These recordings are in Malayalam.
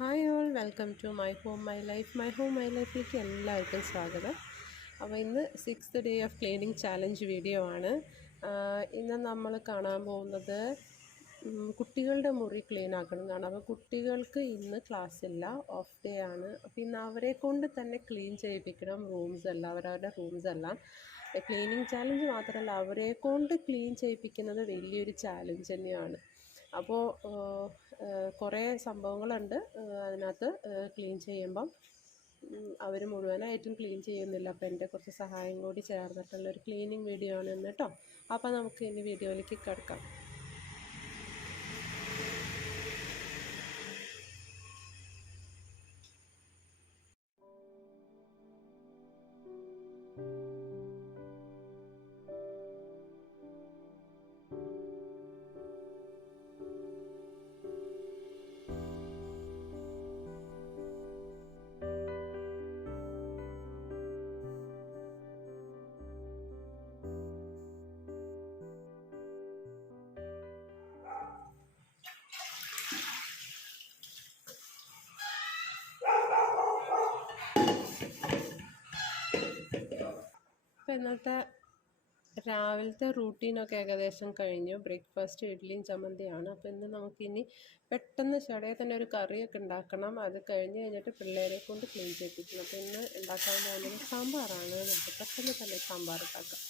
Hi all welcome to my home my life ലൈഫിലേക്ക് എല്ലാവർക്കും സ്വാഗതം. അപ്പോൾ ഇന്ന് 6th day of cleaning challenge video ആണ്. ഇന്ന് നമ്മൾ കാണാൻ പോകുന്നത് കുട്ടികളുടെ മുറി ക്ലീൻ ആക്കണമെന്നാണ്. അപ്പോൾ കുട്ടികൾക്ക് ഇന്ന് ക്ലാസ് ഇല്ല, ഓഫ് ഡേ ആണ്. അപ്പോൾ ഇന്ന് അവരെ കൊണ്ട് തന്നെ ക്ലീൻ ചെയ്യിപ്പിക്കണം റൂംസ് എല്ലാം, അവരവരുടെ റൂംസ് എല്ലാം. ക്ലീനിങ് ചാലഞ്ച് മാത്രമല്ല, അവരെ കൊണ്ട് ക്ലീൻ ചെയ്യിപ്പിക്കുന്നത് വലിയൊരു ചാലഞ്ച് തന്നെയാണ്. അപ്പോൾ കുറേ സംഭവങ്ങളുണ്ട് അതിനകത്ത്. ക്ലീൻ ചെയ്യുമ്പം അവർ മുഴുവനായിട്ടും ക്ലീൻ ചെയ്യുന്നില്ല. അപ്പോൾ എൻ്റെ കുറച്ച് സഹായം കൂടി ചേർന്നിട്ടുള്ളൊരു ക്ലീനിങ് വീഡിയോ ആണ് ഇന്ന് കേട്ടോ. അപ്പോൾ നമുക്ക് ഇനി വീഡിയോയിലേക്ക് കിടക്കാം. അപ്പോൾ ഇന്നത്തെ രാവിലത്തെ റൂട്ടീനൊക്കെ ഏകദേശം കഴിഞ്ഞു. ബ്രേക്ക്ഫാസ്റ്റ് ഇഡ്ഡലിയും ചമ്മന്തിയാണ്. അപ്പോൾ ഇന്ന് നമുക്കിനി പെട്ടെന്ന് ചടയെ തന്നെ ഒരു കറിയൊക്കെ ഉണ്ടാക്കണം. അത് കഴിഞ്ഞിട്ട് പിള്ളേരെ കൊണ്ട് ക്ലീൻ ചെയ്യിപ്പിക്കണം. അപ്പോൾ ഇന്ന് ഉണ്ടാക്കാൻ പോകുന്നത് സാമ്പാറാണ്. നമുക്ക് പെട്ടെന്ന് തന്നെ സാമ്പാർ ഉണ്ടാക്കാം.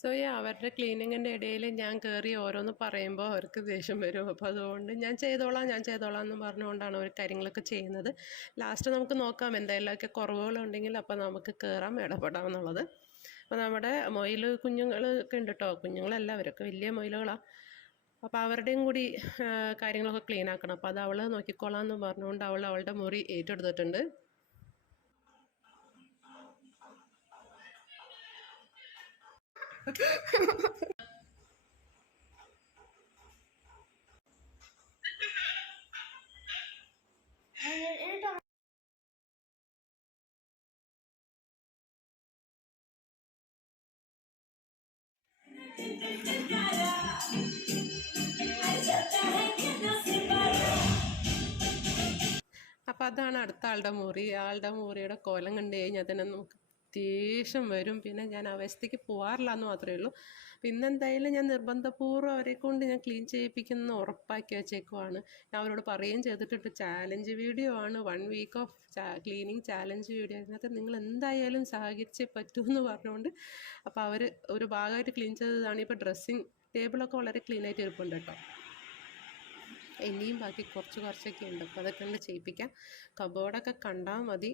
സോ അവരുടെ ക്ലീനിങ്ങിൻ്റെ ഇടയിൽ ഞാൻ കയറി ഓരോന്ന് പറയുമ്പോൾ അവർക്ക് ദേഷ്യം വരും. അപ്പോൾ അതുകൊണ്ട് ഞാൻ ചെയ്തോളാം എന്ന് പറഞ്ഞുകൊണ്ടാണ് അവർ കാര്യങ്ങളൊക്കെ ചെയ്യുന്നത്. ലാസ്റ്റ് നമുക്ക് നോക്കാം എന്തെങ്കിലുമൊക്കെ കുറവുകളുണ്ടെങ്കിൽ അപ്പോൾ നമുക്ക് കയറാം, ഇടപെടാം എന്നുള്ളത്. അപ്പോൾ നമ്മുടെ മൊയിൽ കുഞ്ഞുങ്ങളൊക്കെ ഉണ്ട് കേട്ടോ, കുഞ്ഞുങ്ങളല്ല, അവരൊക്കെ വലിയ മൊയിലുകളാണ്. അപ്പോൾ അവരുടെയും കൂടി കാര്യങ്ങളൊക്കെ ക്ലീൻ ആക്കണം. അപ്പോൾ അത് അവൾ നോക്കിക്കോളാം എന്ന് പറഞ്ഞുകൊണ്ട് അവളുടെ മുറി ഏറ്റെടുത്തിട്ടുണ്ട്. അപ്പം അതാണ് അടുത്ത ആളുടെ മുറിയുടെ കോലം കണ്ടു കഴിഞ്ഞാൽ തന്നെ നമുക്ക് ദേഷ്യം വരും. പിന്നെ ഞാൻ അവസ്ഥയ്ക്ക് പോകാറില്ല എന്ന് മാത്രമേ ഉള്ളൂ. പിന്നെ എന്തായാലും ഞാൻ നിർബന്ധപൂർവ്വം അവരെ കൊണ്ട് ഞാൻ ക്ലീൻ ചെയ്യിപ്പിക്കുന്ന ഉറപ്പാക്കി വെച്ചേക്കുവാണ്. ഞാൻ അവരോട് പറയുകയും ചെയ്തിട്ടുണ്ട്, ചാലഞ്ച് വീഡിയോ ആണ്, 1 week of cleaning challenge video. അതിനകത്ത് നിങ്ങൾ എന്തായാലും സഹകരിച്ചേ പറ്റൂ എന്ന് പറഞ്ഞുകൊണ്ട് അപ്പോൾ അവർ ഒരു ഭാഗമായിട്ട് ക്ലീൻ ചെയ്തതാണ്. ഇപ്പോൾ ഡ്രസ്സിങ് ടേബിളൊക്കെ വളരെ ക്ലീനായിട്ട് ഇരിപ്പുണ്ട് കേട്ടോ. ഇനിയും ബാക്കി കുറച്ചൊക്കെ ഉണ്ട്. അപ്പോൾ അതൊക്കെ ഉണ്ട് ചെയ്യിപ്പിക്കാം. കബോർഡൊക്കെ കണ്ടാൽ മതി.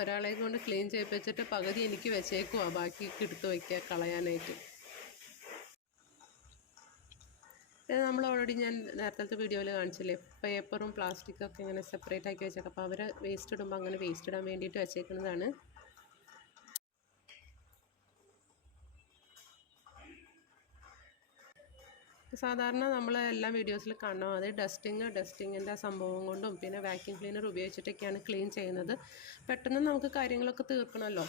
ഒരാളെ കൊണ്ട് ക്ലീൻ ചെയ്യിപ്പിച്ചിട്ട് പകുതി എനിക്ക് വെച്ചേക്കുവാ, ബാക്കി എടുത്ത് വയ്ക്കുക കളയാനായിട്ട്. നമ്മൾ ഓൾറെഡി ഞാൻ നേരത്തെ വീഡിയോയിൽ കാണിച്ചില്ലേ, പേപ്പറും പ്ലാസ്റ്റിക്കൊക്കെ ഇങ്ങനെ സെപ്പറേറ്റ് ആക്കി വെച്ചേക്കാം. അപ്പോൾ അവർ വേസ്റ്റ് ഇടുമ്പോൾ അങ്ങനെ വേസ്റ്റ് ഇടാൻ വേണ്ടിയിട്ട് വെച്ചേക്കുന്നതാണ്. സാധാരണ നമ്മൾ എല്ലാ വീഡിയോസിൽ കാണാം, അത് ഡസ്റ്റിങ്ങിൻ്റെ സംഭവം കൊണ്ടും പിന്നെ വാക്യൂം ക്ലീനർ ഉപയോഗിച്ചിട്ടൊക്കെയാണ് ക്ലീൻ ചെയ്യുന്നത്. പെട്ടെന്ന് നമുക്ക് കാര്യങ്ങളൊക്കെ തീർക്കണമല്ലോ.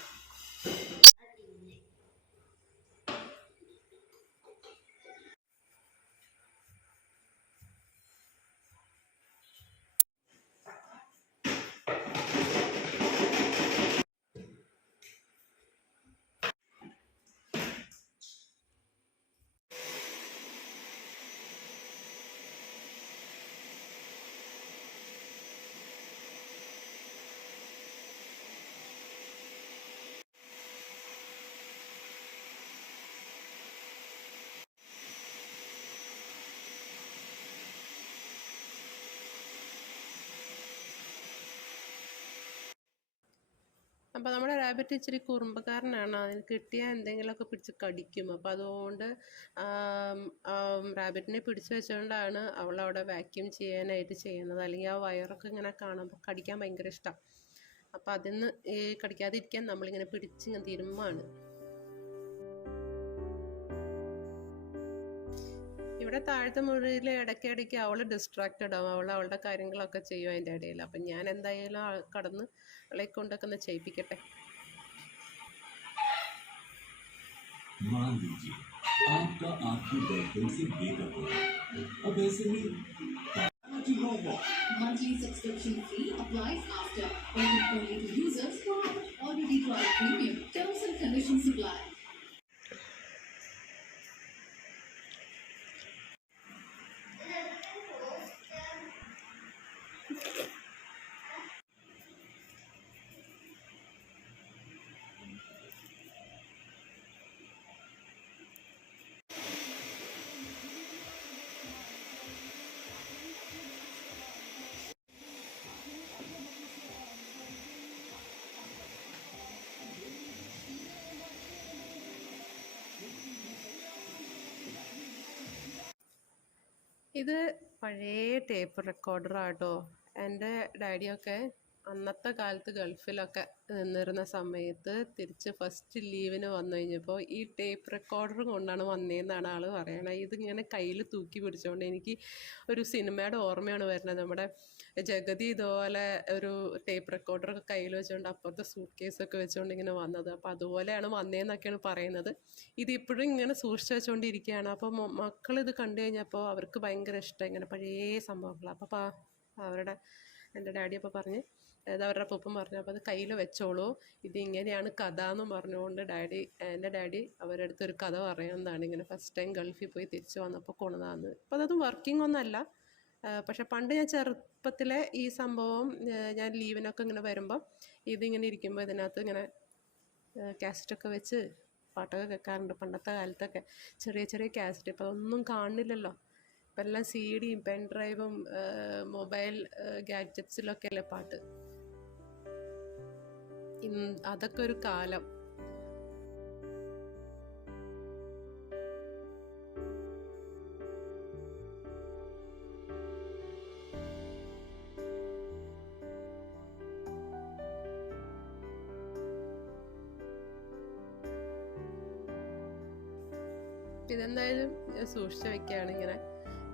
അപ്പോൾ നമ്മുടെ റാബിറ്റ് ഇച്ചിരി കുറുമ്പക്കാരനാണ്, അതിന് കിട്ടിയാൽ എന്തെങ്കിലുമൊക്കെ പിടിച്ച് കടിക്കും. അപ്പോൾ അതുകൊണ്ട് റാബിറ്റിനെ പിടിച്ച് വെച്ചുകൊണ്ടാണ് അവളവിടെ വാക്യൂം ചെയ്യാനായിട്ട് ചെയ്യുന്നത്. അല്ലെങ്കിൽ ആ വയറൊക്കെ ഇങ്ങനെ കാണുമ്പോൾ കടിക്കാൻ ഭയങ്കര ഇഷ്ടമാണ്. അപ്പോൾ അതിന്ന് കടിക്കാതിരിക്കാൻ നമ്മളിങ്ങനെ പിടിച്ചിങ്ങനെ തിരുമ്മാണ്. ഇവിടെ താഴത്തെ മുറിയിൽ ഇടയ്ക്കിടയ്ക്ക് അവൾ ഡിസ്ട്രാക്റ്റഡ് ആവും. അവളുടെ കാര്യങ്ങളൊക്കെ ചെയ്യും അതിൻ്റെ ഇടയിൽ. അപ്പം ഞാൻ എന്തായാലും കടന്ന് അവളെ കൊണ്ടൊക്കെ ഒന്ന് ചെയ്യിപ്പിക്കട്ടെ. Monthly subscription fee applies after. Only to users who have already tried premium. Terms and conditions apply. ഇത് പഴയ ടേപ്പ് റെക്കോർഡറാട്ടോ. എൻ്റെ ഡാഡിയൊക്കെ അന്നത്തെ കാലത്ത് ഗൾഫിലൊക്കെ നിന്നിരുന്ന സമയത്ത് തിരിച്ച് ഫസ്റ്റ് ലീവിന് വന്നു കഴിഞ്ഞപ്പോൾ ഈ ടേപ്പ് റെക്കോർഡർ കൊണ്ടാണ് വന്നതെന്നാണ് ആൾ പറയണത്. ഇതിങ്ങനെ കയ്യിൽ തൂക്കി പിടിച്ചുകൊണ്ട് എനിക്ക് ഒരു സിനിമയുടെ ഓർമ്മയാണ് വരുന്നത്. നമ്മുടെ ജഗതി ഇതുപോലെ ഒരു ടേപ്പ് റെക്കോർഡറൊക്കെ കയ്യിൽ വെച്ചുകൊണ്ട് അപ്പുറത്തെ സൂട്ട് കേസൊക്കെ വെച്ചുകൊണ്ട് ഇങ്ങനെ വന്നത്. അപ്പോൾ അതുപോലെയാണ് വന്നതെന്നൊക്കെയാണ് പറയുന്നത്. ഇതിപ്പോഴും ഇങ്ങനെ സൂക്ഷിച്ച് വെച്ചുകൊണ്ടിരിക്കുകയാണ്. അപ്പോൾ മക്കളിത് കണ്ടു കഴിഞ്ഞപ്പോൾ അവർക്ക് ഭയങ്കര ഇഷ്ടം ഇങ്ങനെ പഴയ സംഭവങ്ങൾ. അപ്പോൾ അവരുടെ എൻ്റെ ഡാഡി അപ്പോൾ പറഞ്ഞ് അത് അവരുടെ ഒപ്പം പറഞ്ഞു, അപ്പോൾ അത് കയ്യിൽ വെച്ചോളൂ, ഇതിങ്ങനെയാണ് കഥ എന്ന് പറഞ്ഞുകൊണ്ട് എൻ്റെ ഡാഡി അവരുടെ അടുത്തൊരു കഥ പറയുന്നതാണ്. ഇങ്ങനെ ഫസ്റ്റ് ടൈം ഗൾഫിൽ പോയി തിരിച്ചു വന്നപ്പോൾ കൊണ്ടുവന്നതാണ്. അപ്പോൾ അതൊന്നും വർക്കിംഗ് ഒന്നല്ല. പക്ഷെ പണ്ട് ഞാൻ ചെറുപ്പത്തിലെ ഈ സംഭവം ഞാൻ ലീവിനൊക്കെ ഇങ്ങനെ വരുമ്പം ഇതിങ്ങനെ ഇരിക്കുമ്പോൾ ഇതിനകത്ത് ഇങ്ങനെ കാസറ്റൊക്കെ വെച്ച് പാട്ടൊക്കെ കേൾക്കാറുണ്ട് പണ്ടത്തെ കാലത്തൊക്കെ. ചെറിയ ചെറിയ കാസറ്റ്, ഇപ്പോൾ അതൊന്നും കാണുന്നില്ലല്ലോ. ഇപ്പം എല്ലാം സി ഡിയും പെൻ ഡ്രൈവും മൊബൈൽ ഗാഡ്ജറ്റ്സിലൊക്കെ അല്ലേ പാട്ട്. അതൊക്കെ ഒരു കാലം. ഇതെന്തായാലും ഞാൻ സൂക്ഷിച്ച് വെക്കുകയാണ് ഇങ്ങനെ.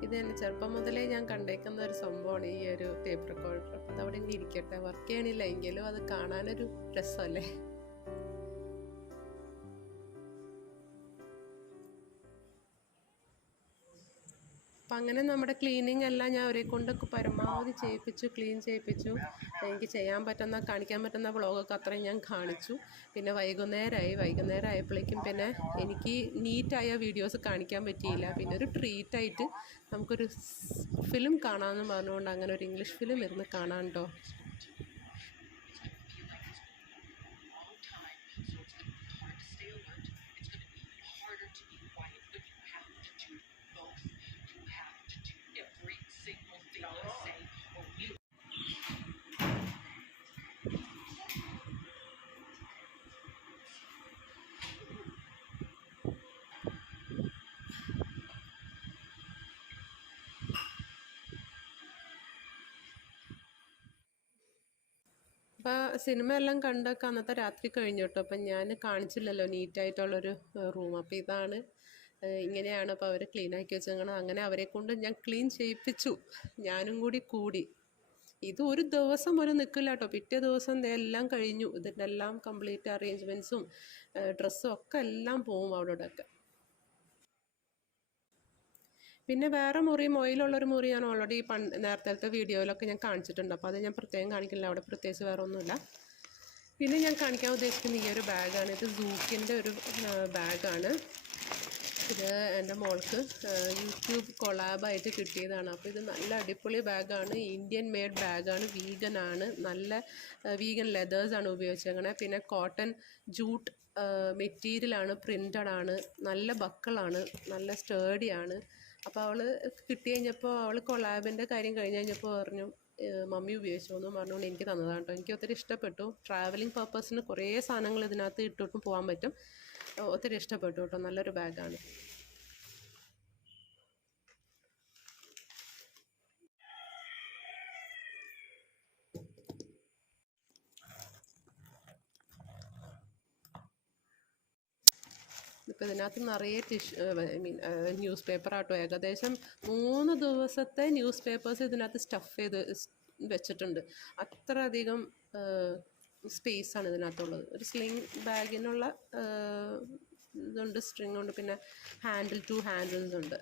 ഇത് തന്നെ ചെറുപ്പം മുതലേ ഞാൻ കണ്ടേക്കുന്ന ഒരു സംഭവമാണ് ഈ ഒരു ടേപ്പ് റെക്കോർഡർ. അപ്പം അതവിടെ ഇങ്ങനെ ഇരിക്കട്ടെ, വർക്ക് ചെയ്യണില്ല എങ്കിലും അത് കാണാനൊരു രസമല്ലേ. അപ്പം അങ്ങനെ നമ്മുടെ ക്ലീനിങ് എല്ലാം ഞാൻ അവരെ കൊണ്ട് പരമാവധി ക്ലീൻ ചെയ്യിപ്പിച്ചു. എനിക്ക് ചെയ്യാൻ പറ്റുന്ന കാണിക്കാൻ പറ്റുന്ന വ്ളോഗൊക്കെ അത്രയും ഞാൻ കാണിച്ചു. പിന്നെ വൈകുന്നേരം ആയപ്പോഴേക്കും പിന്നെ എനിക്ക് നീറ്റായ വീഡിയോസ് കാണിക്കാൻ പറ്റിയില്ല. പിന്നെ ഒരു ട്രീറ്റായിട്ട് നമുക്കൊരു ഫിലിം കാണാമെന്ന് പറഞ്ഞുകൊണ്ട് അങ്ങനെ ഒരു ഇംഗ്ലീഷ് ഫിലിം ഇരുന്ന് കാണാൻ കേട്ടോ. അപ്പോൾ സിനിമ എല്ലാം കണ്ടൊക്കെ അന്നത്തെ രാത്രി കഴിഞ്ഞു കേട്ടോ. അപ്പം ഞാൻ കാണിച്ചില്ലല്ലോ നീറ്റായിട്ടുള്ളൊരു റൂം. അപ്പോൾ ഇതാണ്, ഇങ്ങനെയാണ്. അപ്പോൾ അവർ ക്ലീനാക്കി വെച്ചത്. അങ്ങനെ അവരെ കൊണ്ട് ഞാൻ ക്ലീൻ ചെയ്യിപ്പിച്ചു, ഞാനും കൂടി. ഇത് ഒരു ദിവസം പോലും നിൽക്കില്ല കേട്ടോ. പിറ്റേ ദിവസം എല്ലാം കഴിഞ്ഞു. ഇതിൻ്റെ എല്ലാം കംപ്ലീറ്റ് അറേഞ്ച്മെൻറ്റ്സും ഡ്രസ്സും ഒക്കെ എല്ലാം പോവും അവിടെയൊക്കെ. പിന്നെ വേറെ മൊയിലുള്ളൊരു മുറി ഞാൻ ഓൾറെഡി നേരത്തെ വീഡിയോയിലൊക്കെ ഞാൻ കാണിച്ചിട്ടുണ്ട്. അപ്പോൾ അത് ഞാൻ പ്രത്യേകം കാണിക്കില്ല, അവിടെ പ്രത്യേകിച്ച് വേറെ ഒന്നുമില്ല. പിന്നെ ഞാൻ കാണിക്കാൻ ഉദ്ദേശിക്കുന്ന ഈ ഒരു ബാഗാണ്. ഇത് സൂക്കിൻ്റെ ഒരു ബാഗാണ്. ഇത് എൻ്റെ മോൾക്ക് യൂട്യൂബ് കൊളാബായിട്ട് കിട്ടിയതാണ്. അപ്പോൾ ഇത് നല്ല അടിപൊളി ബാഗാണ്. ഇന്ത്യൻ മെയ്ഡ് ബാഗാണ്, വീഗനാണ്, നല്ല വീഗൻ ലെതേഴ്സാണ് ഉപയോഗിച്ചേക്കണേ. പിന്നെ കോട്ടൺ ജൂട്ട് മെറ്റീരിയലാണ്, പ്രിൻ്റഡാണ്, നല്ല ബക്കളാണ്, നല്ല സ്റ്റേഡിയാണ്. അപ്പോൾ അവൾ കിട്ടി കഴിഞ്ഞപ്പോൾ അവൾ കൊളാബിൻ്റെ കാര്യം കഴിഞ്ഞ് കഴിഞ്ഞപ്പോൾ പറഞ്ഞു മമ്മി ഉപയോഗിച്ചു എന്ന് പറഞ്ഞുകൊണ്ട് എനിക്ക് തന്നതാണ് കേട്ടോ. എനിക്ക് ഒത്തിരി ഇഷ്ടപ്പെട്ടു. ട്രാവലിംഗ് പർപ്പസിന് കുറേ സാധനങ്ങൾ ഇതിനകത്ത് ഇട്ടിട്ടും പോകാൻ പറ്റും. ഒത്തിരി ഇഷ്ടപ്പെട്ടു കേട്ടോ. നല്ലൊരു ബാഗാണ്. ഇപ്പോൾ ഇതിനകത്ത് നിറയെ ന്യൂസ് പേപ്പറാട്ടോ. ഏകദേശം 3 ദിവസത്തെ ന്യൂസ് പേപ്പേഴ്സ് ഇതിനകത്ത് സ്റ്റഫ് ചെയ്ത് വെച്ചിട്ടുണ്ട്. അത്ര അധികം സ്പേസാണ് ഇതിനകത്തുള്ളത്. ഒരു സ്ലിംഗ് ബാഗിനുള്ള ഇതുണ്ട്, സ്ട്രിങ് ഉണ്ട്, പിന്നെ ഹാൻഡിൽസ് ഉണ്ട്.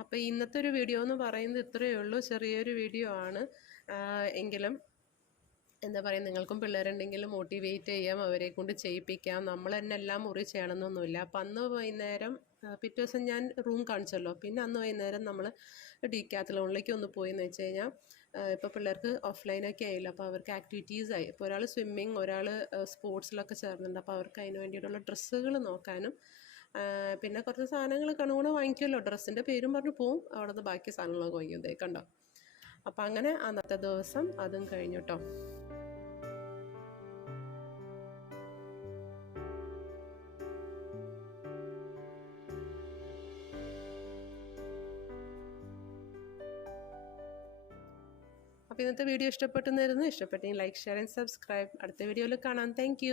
അപ്പോൾ ഇന്നത്തെ ഒരു വീഡിയോ എന്ന് പറയുന്നത് ഇത്രയേ ഉള്ളൂ. ചെറിയൊരു വീഡിയോ ആണ് എങ്കിലും എന്താ പറയുക, നിങ്ങൾക്കും പിള്ളേരുണ്ടെങ്കിൽ മോട്ടിവേറ്റ് ചെയ്യാം, അവരെ കൊണ്ട് ചെയ്യിപ്പിക്കാം. നമ്മൾ തന്നെ എല്ലാം മുറി ചെയ്യണമെന്നൊന്നുമില്ല. അപ്പം അന്ന് വൈകുന്നേരം പിറ്റേ ദിവസം ഞാൻ റൂം കാണിച്ചല്ലോ. പിന്നെ അന്ന് വൈകുന്നേരം നമ്മൾ ഡീക്കാത്തലോണിലേക്ക് ഒന്ന് പോയെന്ന് വെച്ച് കഴിഞ്ഞാൽ ഇപ്പോൾ പിള്ളേർക്ക് ഓഫ്ലൈനൊക്കെ ആയില്ല. അപ്പോൾ അവർക്ക് ആക്ടിവിറ്റീസായി. ഇപ്പോൾ ഒരാൾ സ്വിമ്മിങ്, ഒരാൾ സ്പോർട്സിലൊക്കെ ചേർന്നുണ്ട്. അപ്പോൾ അവർക്ക് അതിന് വേണ്ടിയിട്ടുള്ള ഡ്രസ്സുകൾ നോക്കാനും പിന്നെ കുറച്ച് സാധനങ്ങൾ കണുകൂടെ വാങ്ങിക്കുമല്ലോ. ഡ്രസ്സിൻ്റെ പേരും പറഞ്ഞ് പോവും, അവിടെ നിന്ന് ബാക്കി സാധനങ്ങളൊക്കെ വാങ്ങിക്കും. കണ്ടോ. അപ്പം അങ്ങനെ അന്നത്തെ ദിവസം അതും കഴിഞ്ഞു കേട്ടോ. അപ്പോൾ ഇന്നത്തെ വീഡിയോ ഇഷ്ടപ്പെട്ടെന്നായിരുന്നു. ഇഷ്ടപ്പെട്ടെങ്കിൽ ലൈക്ക്, ഷെയർ ആൻഡ് സബ്സ്ക്രൈബ്. അടുത്ത വീഡിയോയിൽ കാണാം. താങ്ക്